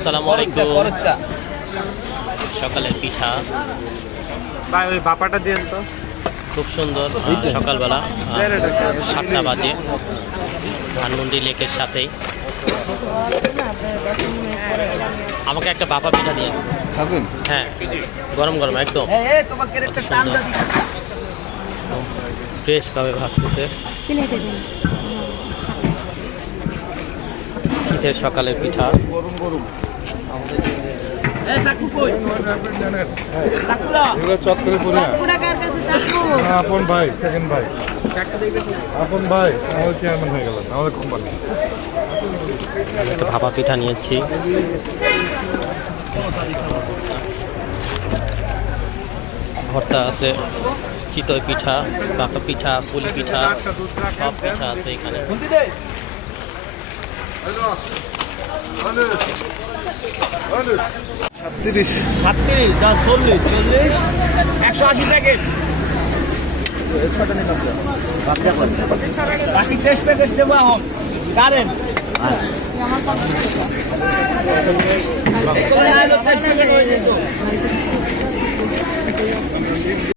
আসসালামু আলাইকুম। সকালের পিঠা ভাই ওই বাপাটা দিন তো। খুব সুন্দর। সকালবেলা 7টা বাজে ধানমন্ডি লেকের সাথেই। আমাকে একটা বাপা পিঠা দিয়ে খাবেন? হ্যাঁ, গরম গরম একদম ফ্রেশ ভাবে ভাজতেছে। শীতের সকালের পিঠা চক্করে পরে আপন ভাই, সেকেন্ড ভাই, আপন ভাই আমাদের চেয়ারম্যান হয়ে গেলেন আমাদের কোম্পানি। একটা ভাপা পিঠা নিয়েছি। ভর্তা আছে, চিতই পিঠা, বাঁকা পিঠা, পুলি পিঠা, সব পিঠা আছে এখানে। 37 37, 40, 40, 180 প্যাকেট। বাকি 10 প্যাকেট দেবো এখন কারেন্ট।